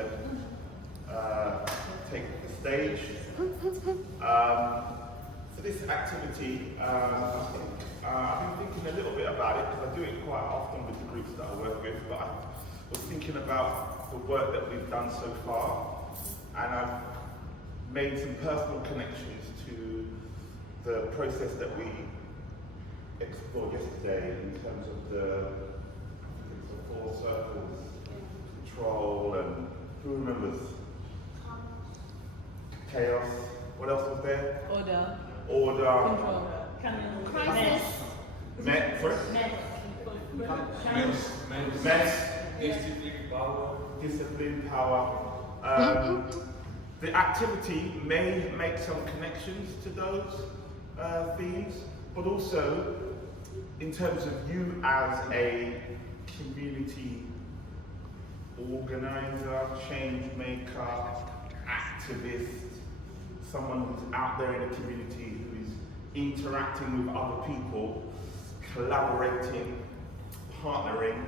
to take the stage. So this activity, I've been thinking a little bit about it because I do it quite often with the groups that I work with, but I was thinking about the work that we've done so far, and I've made some personal connections to the process that we explored yesterday in terms of the 4 circles, control, and who remembers? Chaos. What else was there? Order. Control. Crisis. Mess. Discipline, power. The activity may make some connections to those themes, but also in terms of you as a community organizer, change maker, activist, someone who's out there in the community who is interacting with other people, collaborating, partnering,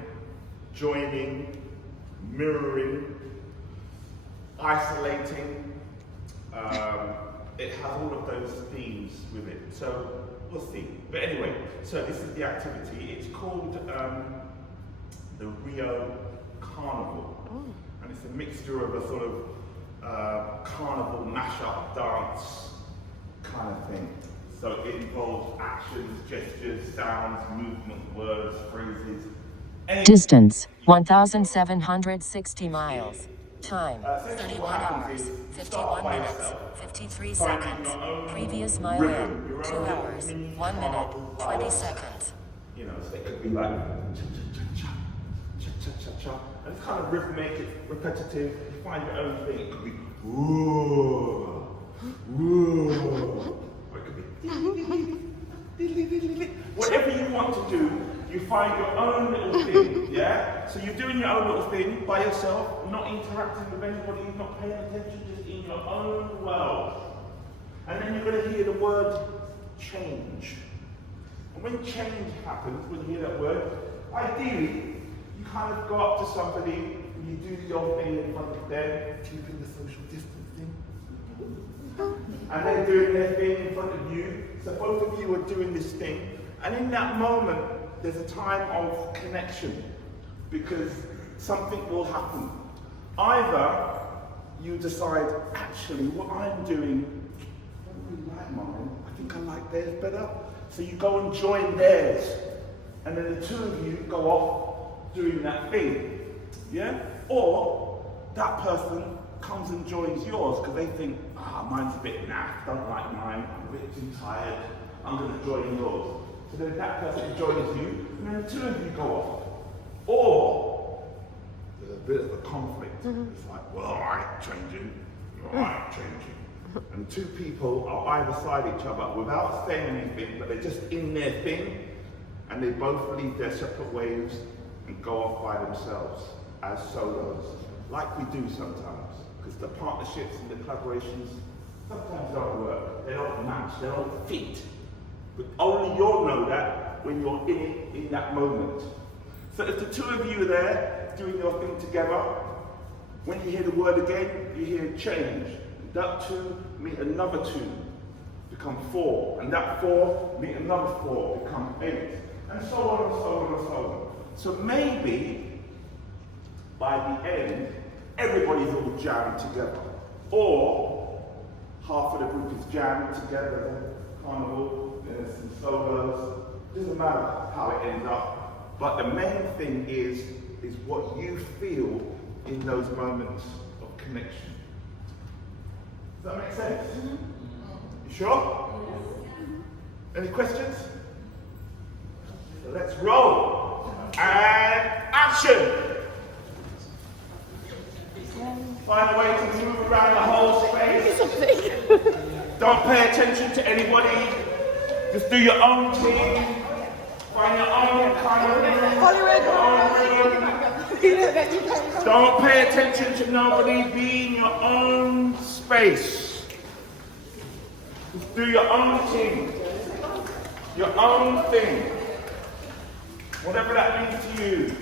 joining, mirroring, isolating. It has all of those themes with it. So we'll see. But anyway, so this is the activity. It's called the Rio Carnival. And it's a mixture of a sort of carnival mashup dance kind of thing. So it involves actions, gestures, sounds, movement, words, phrases. Distance, 1,760 miles. Time, 31 hours, 51 minutes, 53 seconds. Previous mile in, 2 hours, 1 minute, 20 seconds. You know, so it could be like cha-cha-cha-cha, cha-cha-cha-cha. And it's kind of rhythmic, it's repetitive. You find your own thing. It could be woo, woo. Or it could be whatever you want to do, you find your own little thing, yeah? So you're doing your own little thing by yourself, not interacting with anybody, not paying attention, just in your own world. And then you're going to hear the word change. And when change happens, when you hear that word, ideally, you kind of go up to somebody, and you do your thing in front of them, keeping the social distancing. And they're doing their thing in front of you. So both of you are doing this thing. And in that moment, there's a time of connection because something will happen. Either you decide, actually, what I'm doing, I don't really like mine. I think I like theirs better. So you go and join theirs. And then the two of you go off doing that thing. Yeah? Or that person comes and joins yours because they think, mine's a bit naff, don't like mine, I'm a bit too tired, I'm going to join yours. So then that person joins you, and then the two of you go off. Or there's a bit of a conflict. It's like, well, I ain't changing, I ain't changing. And two people are either side each other without saying anything, but they're just in their thing, and they both lead their separate ways and go off by themselves as solos, like we do sometimes. Because the partnerships and the collaborations sometimes don't work, they don't match, they don't fit. But only you'll know that when you're in it in that moment. So if the two of you are there doing your thing together, when you hear the word again, you hear change. That two meet another two, become 4. And that 4 meet another 4, become 8. And so on and so on and so on. So maybe by the end, everybody's all jammed together. Or half of the group is jammed together, carnival. There's some solos, doesn't matter how it ends up, but the main thing is what you feel in those moments of connection. Does that make sense? You sure? Any questions? So let's roll. And action! Find a way to move around the whole space. Don't pay attention to anybody. Just do your own thing, find your own kind of rhythm. Don't pay attention to nobody, be in your own space. Just do your own thing, your own thing. Whatever that means to you.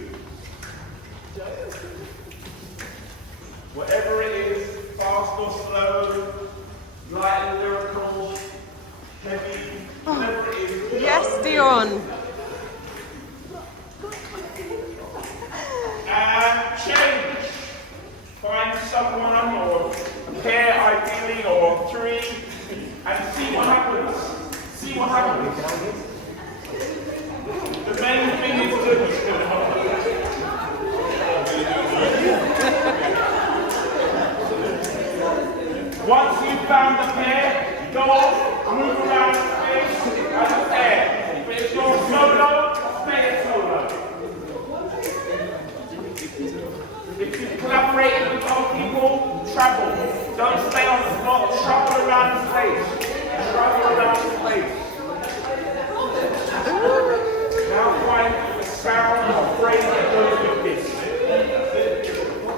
someone, or a pair ideally, or three, and see what happens. See what happens. The main thing is to once you've found the pair, go off, move around the space as a pair. But if you're solo, stay a solo. If you're collaborating with other people, travel. Don't stay on the spot, travel around the space. Travel around the space. Now find the sound or phrase that goes with this.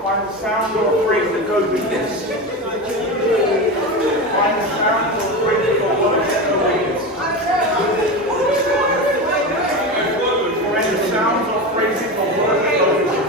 Find the sound or phrase that goes with this. Find the sound or phrase or words that go with this. Find the sounds or phrases or words that go with this.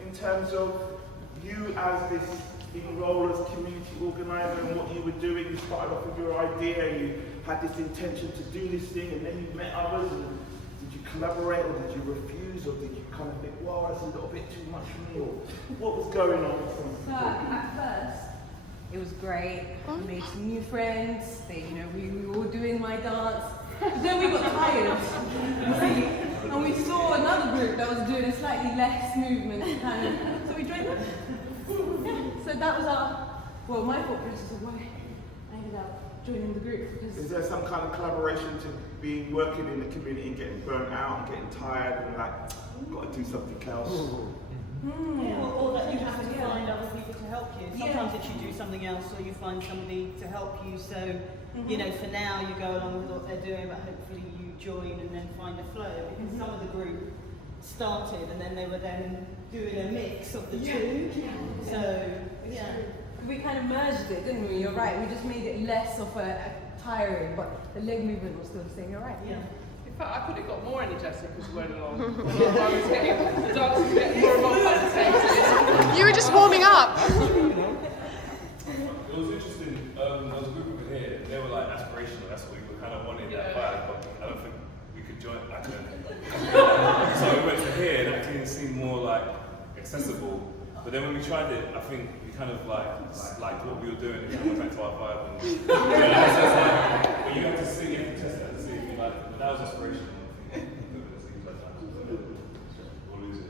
In terms of you as this role as community organizer and what you were doing. You started off with your idea and you had this intention to do this thing, and then you met others, and did you collaborate or did you refuse, or did you kind of think, wow, that's a little bit too much for me, or what was going on? So at first it was great. I made some new friends. We were all doing my dance. But then we got tired, and we saw another group that was doing a slightly less movement, so we joined them. So that was my thought process of why I ended up joining the group. Because is there some kind of collaboration to be working in the community and getting burnt out and getting tired and like, got to do something else? Yeah, or that you have to find other people to help you. Sometimes it's you do something else, or you find somebody to help you. So, for now you go along with what they're doing, but hopefully you join and then find a flow. Because some of the group started and then they were then doing a mix of the two. So, we kind of merged it, didn't we? You're right. We just made it less of a tiring, but the leg movement was still the same. You're right. Yeah. In fact, I could have got more energetic as we went along. The dance was getting more and more complicated. You were just warming up. It was interesting. There was a group over here. They were like aspirational. That's what we were kind of wanting that vibe, but I don't think we could join. So we went to here, and that clean seemed more like accessible. But then when we tried it, I think we kind of liked what we were doing. And went back to our vibe. And, but you have to see, you have to test that to see if you like it. But that was aspirational. I think. We'll lose it.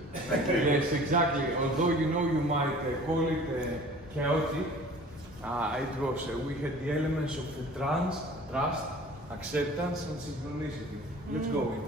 Yes, exactly. Although you know you might call it chaotic, it was. We had the elements of trust, acceptance, and synchronicity. Let's go in.